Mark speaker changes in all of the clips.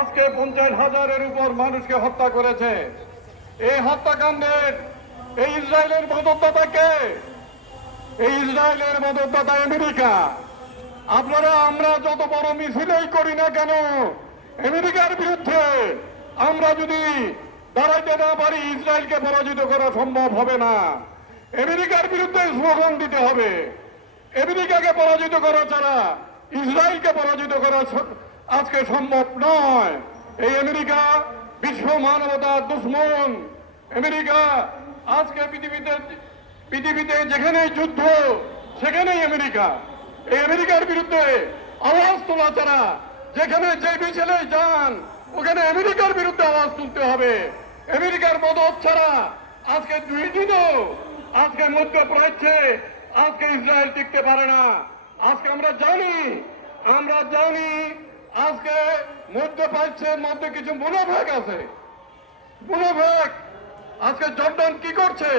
Speaker 1: আজকে পঞ্চাশ হাজারের উপর মানুষকে হত্যা করেছে। এই হত্যাকাণ্ডের এই ইসরায়েলের মদতদাতাকে এই ইসরায়েলের মদতদাতা আমেরিকা। আপনারা, আমরা যত বড় মিছিলই করি না কেন, আমেরিকার বিরুদ্ধে আমরা যদি দাঁড়াইতে না পারি, ইসরায়েলকে পরাজিত করা সম্ভব হবে না। আমেরিকার বিরুদ্ধে স্লোগান দিতে হবে। আমেরিকাকে পরাজিত করা ছাড়া ইসরায়েলকে পরাজিত করা আজকে সম্ভব নয়। এই আমেরিকা বিশ্ব মানবতার দুশ্মন। আমেরিকা আজকে পৃথিবীতে পৃথিবীতে যেখানেই যুদ্ধ, সেখানেই আমেরিকা। এই আমেরিকার বিরুদ্ধে আওয়াজ তোলা ছাড়া যেখানে যে মিছিলে যান, ওখানে আমেরিকার বিরুদ্ধে আওয়াজ তুলতে হবে। আমেরিকার মদত ছাড়া আজকে দুই দিনও, আজকে মধ্যপ্রাচ্যে আজকে ইসরায়েল টিকতে পারে না। আজকে আমরা জানি আমরা জানি আজকে মধ্যপ্রাচ্যের মধ্যে কিছু মুনাফেক আছে। মুনাফেক! আজকে জর্ডান কি করছে?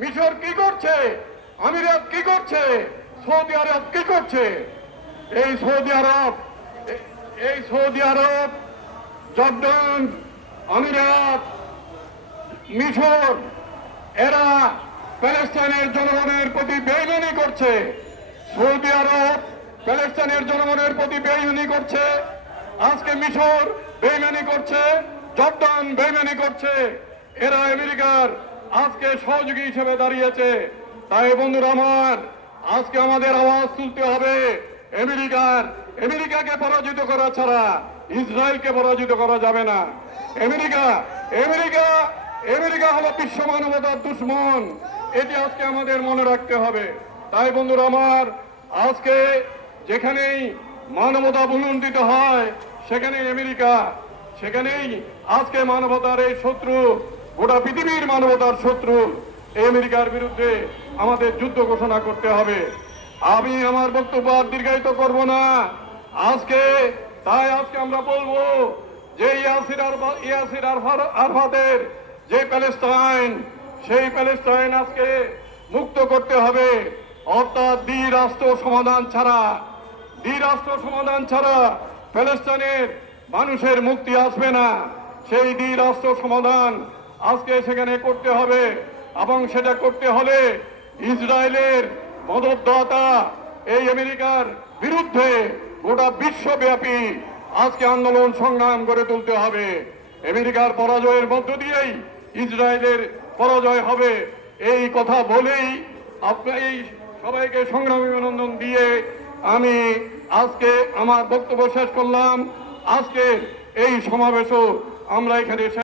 Speaker 1: মিশর কি করছে? আমিরাত কি করছে? সৌদি আরব কি করছে? এই সৌদি আরব এই সৌদি আরব জর্ডান আমিরাত, মিশর, এরা প্যালেস্টাইনের জনগণের প্রতি বেইমানি করছে। সৌদি আরব প্যালেস্টাইনের জনগণের প্রতি বেইমানি করছে। আজকে মিশর বেইমানি করছে, জর্দান বেইমানি করছে। এরা আমেরিকার আজকে সহযোগী হিসেবে দাঁড়িয়েছে। তাই বন্ধুরা আমার, আজকে আমাদের আওয়াজ তুলতে হবে আমেরিকার। আমেরিকাকে পরাজিত করা ছাড়া ইসরায়েলকে পরাজিত করা যাবে না। আমেরিকা আমেরিকা আমেরিকা হলো বিশ্ব মানবতার দুশ্মন। এটি আজকে আমাদের মনে রাখতে হবে। তাই বন্ধুরা আমার, আজকে যেখানেই মানবতা বুলন্দিত হয়, সেখানেই আমেরিকা, সেখানেই আজকে মানবতার এই শত্রু, গোটা পৃথিবীর মানবতার শত্রু। আমেরিকার বিরুদ্ধে আমাদের যুদ্ধ ঘোষণা করতে হবে। আমি আমার বক্তব্য আর দীর্ঘায়িত করব না। আজকে, তাই আজকে আমরা বলব যে ইয়াসির ইয়াসির আরফাতের যে প্যালেস্টাইন সেই প্যালেস্টাইন আজকে মুক্ত করতে হবে। অর্থাৎ দ্বিরাষ্ট্র সমাধান ছাড়া দ্বিরাষ্ট্র সমাধান ছাড়া প্যালেস্টাইনের মানুষের মুক্তি আসবে না। সেই দ্বি রাষ্ট্র সমাধান আজকে সেখানে করতে হবে এবং সেটা করতে হলে ইসরায়েলের মদতদাতা এই আমেরিকার বিরুদ্ধে গোটা বিশ্বব্যাপী আজকে আন্দোলন সংগ্রাম করে তুলতে হবে। আমেরিকার পরাজয়ের মধ্য দিয়েই ইসরায়েলের পরাজয় হবে। এই কথা বলেই আপনার এই সবাইকে সংগ্রামী অভিনন্দন দিয়ে আমি আজকে আমার বক্তব্য শেষ করলাম। আজকে এই সমাবেশও আমরা এখানে